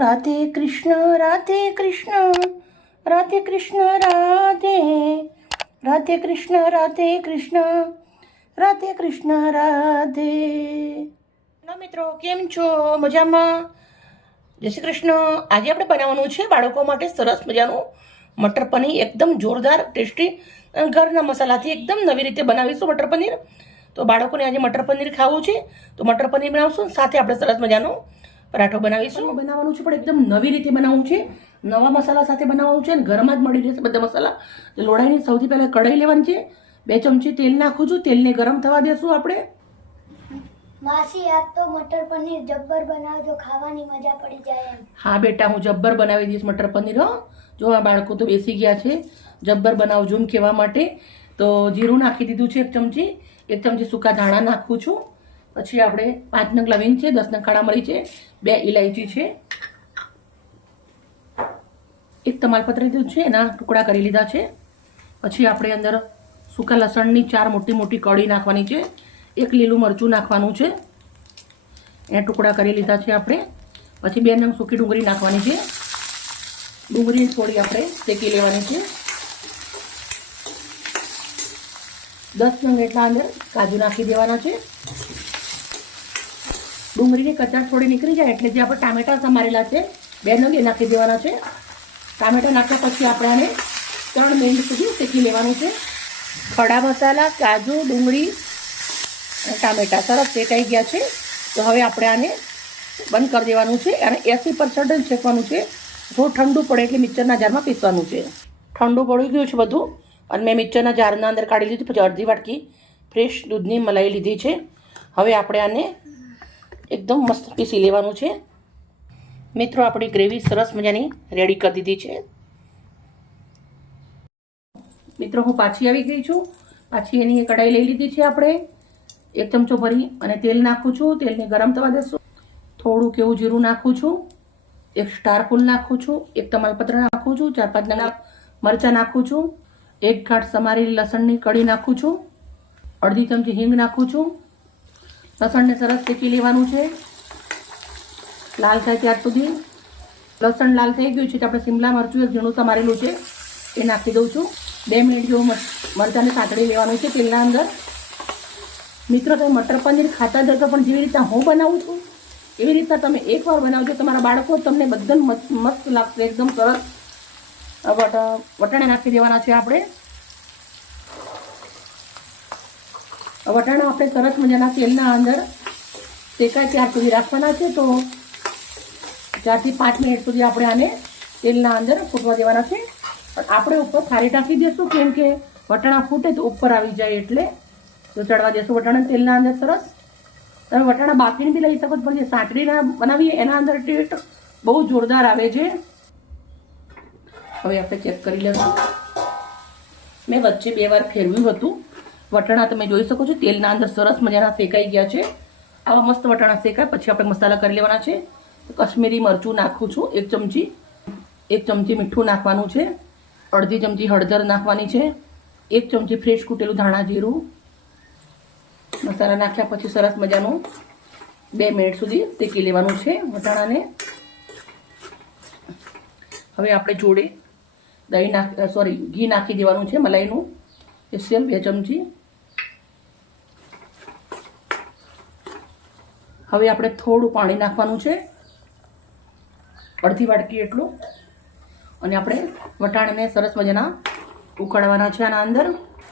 રાધે કૃષ્ણ રાધે કૃષ્ણ રાધે કૃષ્ણ રાધે રાધે કૃષ્ણ રાધે કૃષ્ણ રાધે કૃષ્ણ રાધે. મિત્રો કેમ છો? મજામાં? જય શ્રી કૃષ્ણ. આજે આપણે બનાવવાનું છે બાળકો માટે સરસ મજાનું મટર પનીર, એકદમ જોરદાર ટેસ્ટી ઘરના મસાલાથી એકદમ નવી રીતે બનાવીશું મટર પનીર. તો બાળકોને આજે મટર પનીર ખાવું છે તો મટર પનીર બનાવશું, સાથે આપણે સરસ મજાનો પરાઠો બનાવીશું. બનાવવાનું છે પણ એકદમ નવી રીતે બનાવવું છે, નવા મસાલા સાથે બનાવવાનું છે અને ઘરમાં જ મળી રહેશે બધા મસાલા. લોડાઈની સૌથી પહેલાં કઢાઈ લેવાની છે, 2 ચમચી તેલ નાખું છું. તેલને ગરમ થવા દેશું આપણે. માસી આજ તો મટર પનીર જબ્બર બનાવજો, ખાવાની મજા પડી જાય એમ. હા બેટા, હું જબ્બર બનાવી દઈશ મટર પનીર. હો જો આ બાળકો તો બેસી ગયા છે જબ્બર બનાવજો એમ કહેવા માટે. તો જીરું નાખી દીધું છે 1 ચમચી સૂકા ધાણા નાખું છું. પછી આપણે 5 નંગ લવિંગ છે, 10 નંગ કાળા મરી છે, 2 ઇલાયચી છે, 1 તમાલપત્ર લીધું છે, એના ટુકડા કરી લીધા છે. પછી આપણે અંદર સૂકા લસણની 4 મોટી મોટી કળી નાખવાની છે, 1 લીલું મરચું નાખવાનું છે, એના ટુકડા કરી લીધા છે આપણે. પછી 2 નંગ સૂકી ડુંગળી નાખવાની છે. ડુંગળી થોડી આપણે શેકી લેવાની છે. 10 નંગ એટલા અંદર કાજુ નાખી દેવાના છે. ડુંગળીની કચાશ થોડી નીકળી જાય એટલે જે આપણે ટામેટાં સમારેલા છે 2 નંગ એ નાખી દેવાના છે. ટામેટાં નાખ્યા પછી આપણે આને 3 મિનિટ સુધી શેકી લેવાનું છે. ખડા મસાલા, કાજુ, ડુંગળી અને ટામેટાં સરસ શેકાઈ ગયા છે. તો હવે આપણે આને બંધ કરી દેવાનું છે અને 80% જ શેકવાનું છે. થોડું ઠંડુ પડે એટલે મિક્સરના જારમાં પીસવાનું છે. ઠંડુ પડી ગયું છે બધું અને મેં મિક્સરના જારના અંદર કાઢી લીધું. પછી અડધી વાટકી ફ્રેશ દૂધની મલાઈ લીધી છે. હવે આપણે આને એકદમ મસ્ત પીસી લેવાનું છે. મિત્રો આપણી ગ્રેવી સરસ મજાની રેડી કરી દીધી છે. મિત્રો હું પાછી આવી ગઈ છું. પાછી એની કઢાઈ લઈ લીધી છે આપણે. 1 ચમચો ભરી અને તેલ નાખું છું. તેલને ગરમ થવા દેશું. થોડું કેવું જીરું નાખું છું, 1 સ્ટાર ફૂલ નાખું છું, 1 તમાલપત્ર નાખું છું, 4-5 નંગ મરચાં નાખું છું, 1 ગાંઠ સમારેલી લસણની કળી નાખું છું, અડધી ચમચી હિંગ નાખું છું. લસણને સરસ શેકી લેવાનું છે, લાલ થાય ત્યાર સુધી. લસણ લાલ થઈ ગયું છે તો આપણે શિમલા મરચું 1 ઝીણું સમારેલું છે એ નાખી દઉં છું. 2 મિનિટ જેવું મરચાંને સાંતળી લેવાનું છે તેલના અંદર. મિત્રો તમે મટર પનીર ખાતા જ હશો પણ જેવી રીતના હું બનાવું છું એવી રીતના તમે એકવાર બનાવજો, તમારા બાળકો તમને બધાને મસ્ત લાગશે, એકદમ સરસ. વટાણા નાખી દેવાના છે આપણે. વટાણા આપણે સરસ મજાના તેલના અંદર શેકાય ત્યાર સુધી રાખવાના છે. તો 4 થી 5 મિનિટ સુધી આપણે આને તેલના અંદર ફૂટવા દેવાના છે. પણ આપણે ઉપર ખારી નાખી દઈશું કેમ કે વટાણા ફૂટે તો ઉપર આવી જાય એટલે. તો ચડવા દેશું વટાણા તેલના અંદર સરસ. તમે વટાણા બાફીને બી લઈ શકો છો પણ જે સાંતળીના બનાવીએ એના અંદર ટેસ્ટ બહુ જોરદાર આવે છે. હવે આપણે ચેક કરી લઈશું. મેં વચ્ચે 2 વાર ફેરવ્યું હતું. વટાણા તમે જોઈ શકો છો તેલના અંદર સરસ મજાના શેકાઈ ગયા છે. આવા મસ્ત વટાણા શેકાય પછી આપણે મસાલા કરી લેવાના છે. કશ્મીરી મરચું નાખું છું 1 ચમચી, 1 ચમચી મીઠું નાખવાનું છે, અડધી ચમચી હળદર નાખવાની છે, 1 ચમચી ફ્રેશ કૂટેલું ધાણા જીરું. મસાલા નાખ્યા પછી સરસ મજાનું 2 મિનિટ સુધી શેકી લેવાનું છે વટાણાને. હવે આપણે જોડે ઘી નાખી દેવાનું છે, મલાઈનું સ્પેશિયલ 2 ચમચી. હવે આપણે થોડું પાણી નાખવાનું છે, અડધી વાટકી એટલું. અને આપણે વટાણાને સરસ મજાના ઉકળવાના છે આના અંદર.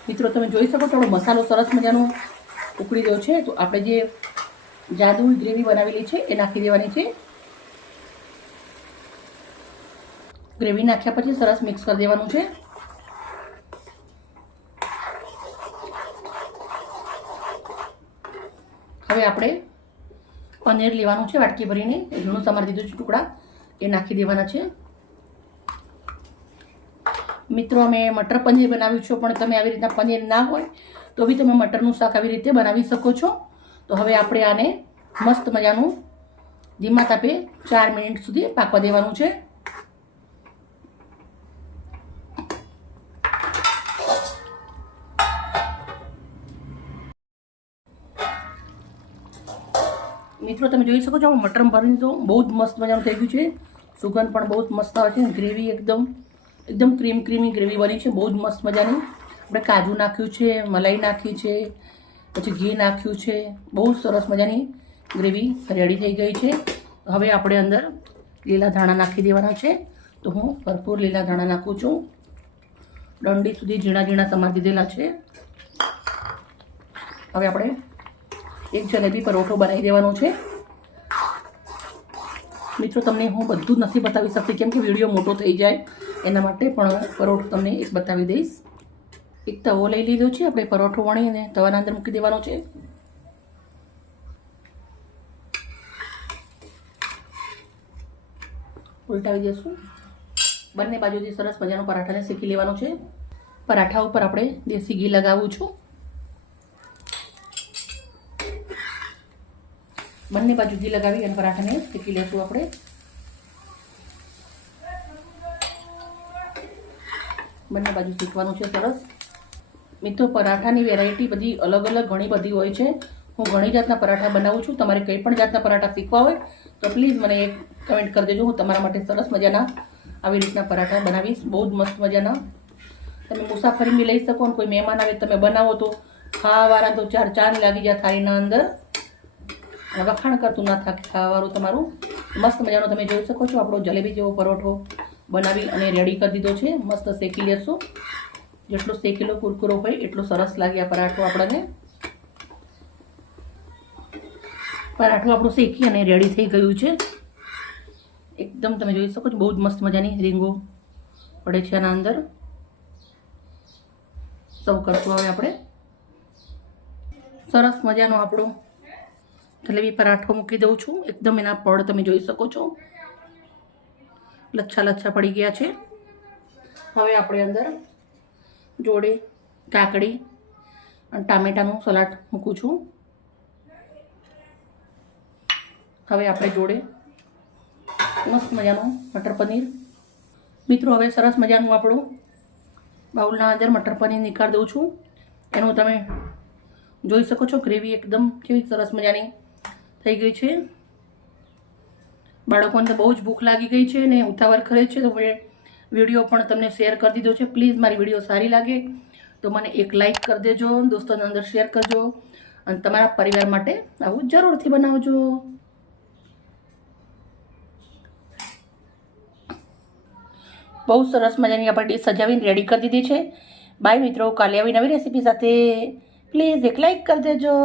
મિત્રો તમે જોઈ શકો થોડો મસાલો સરસ મજાનો ઉકળી ગયો છે. તો આપણે જે જાદુઈ ગ્રેવી બનાવેલી છે એ નાખી દેવાની છે. ગ્રેવી નાખ્યા પછી સરસ મિક્સ કરી દેવાનું છે. હવે આપણે પનીર લેવાનું છે વાટકી ભરીને, ઝીણું સમારી દીધું છે ટુકડા એ નાખી દેવાના છે. મિત્રો અમે મટર પનીર બનાવ્યું છે પણ તમે આવી રીતના પનીર ના હોય તો બી તમે મટરનું શાક આવી રીતે બનાવી શકો છો. તો હવે આપણે આને મસ્ત મજાનું ધીમા તાપે 4 મિનિટ સુધી પાકવા દેવાનું છે. મિત્રો તમે જોઈ શકો છો મટર ભરીને તો બહુ જ મસ્ત મજાનું થઈ ગયું છે. સુગંધ પણ બહુ જ મસ્ત આવે છે. ગ્રેવી એકદમ ક્રીમી ગ્રેવી બની છે, બહુ જ મસ્ત મજાની. આપણે કાજુ નાખ્યું છે, મલાઈ નાખી છે, પછી ઘી નાખ્યું છે, બહુ સરસ મજાની ગ્રેવી રેડી થઈ ગઈ છે. હવે આપણે અંદર લીલા ધાણા નાખી દેવાના છે. તો હું ભરપૂર લીલા ધાણા નાખું છું. દંડી સુધી ઝીણા સમારી દીધેલા છે. હવે આપણે એક જલેબી પરોઠો બનાવી દેવાનો છે. મિત્રો તમને હું બધું જ નથી બતાવી શકતી કેમ કે વિડીયો મોટો થઈ જાય એના માટે, પણ પરોઠો તમને એક બતાવી દઈશ. એક તવો લઈ લીધો છે, આપણે પરોઠો વણીને તવાના અંદર મૂકી દેવાનો છે. ઉલટાવી દઈશું. બંને બાજુથી સરસ મજાનો પરાઠાને શેકી લેવાનો છે. પરાઠા ઉપર આપણે દેશી ઘી લગાવું છું. બંને બાજુ ઘી લગાવી અને પરાઠાને શેકી લેશું આપણે. બંને બાજુ શેકવાનું છે સરસ. મિત્રો પરાઠાની વેરાયટી બધી અલગ ઘણી બધી હોય છે. હું ઘણી જાતના પરાઠા બનાવું છું. તમારે કંઈ પણ જાતના પરાઠા શીખવા હોય તો પ્લીઝ મને એક કમેન્ટ કરી દેજો. હું તમારા માટે સરસ મજાના આવી રીતના પરાઠા બનાવીશ, બહુ જ મસ્ત મજાના. તમે મુસાફરી બી લઈ શકો અને કોઈ મહેમાન આવે તમે બનાવો તો ખાવાવાળા તો ચાર લાગી જાય થાળીના અંદર. વખાણ કરતું ના થાય ખાવાવાળું તમારું. મસ્ત મજાનો તમે જોઈ શકો છો આપણો જલેબી જેવો પરોઠો બનાવી અને રેડી કરી દીધો છે. મસ્ત શેકી લેશું. જેટલો શેકેલો કુરકુરો હોય એટલો સરસ લાગે આ પરાઠો આપણને. પરાઠું આપણું શેકી અને રેડી થઈ ગયું છે. એકદમ તમે જોઈ શકો છો બહુ જ મસ્ત મજાની રીંગો પડે છે આના અંદર. સર્વ કરશું હવે આપણે. સરસ મજાનો આપણો જલેબી પરાઠો મૂકી દઉં છું. એકદમ એના પડ તમે જોઈ શકો છો લચ્છા પડી ગયા છે. હવે આપણે અંદર જોડે કાકડી અને ટામેટાનું સલાડ મૂકું છું. હવે આપણે જોડે મસ્ત મજાનું મટર પનીર. મિત્રો હવે સરસ મજાનું આપણું બાઉલના અંદર મટર પનીર નીકાળી દઉં છું. એનું તમે જોઈ શકો છો ગ્રેવી એકદમ કેવી સરસ મજાની થઈ ગઈ છે. બાળકોને તો બહુ જ ભૂખ લાગી ગઈ છે ને ઉતાવળ કરે છે, તો મેં વિડીયો પણ તમને શેર કરી દીધો છે. પ્લીઝ મારી વિડીયો સારી લાગે તો મને એક લાઈક કરી દેજો, દોસ્તોને અંદર શેર કરજો અને તમારા પરિવાર માટે આવું જરૂરથી બનાવજો. બહુ સરસ મજાની આપણે ડીશ સજાવીને રેડી કરી દીધી છે. બાય મિત્રો, કાલે આવી નવી રેસીપી સાથે. પ્લીઝ એક લાઈક કરી દેજો.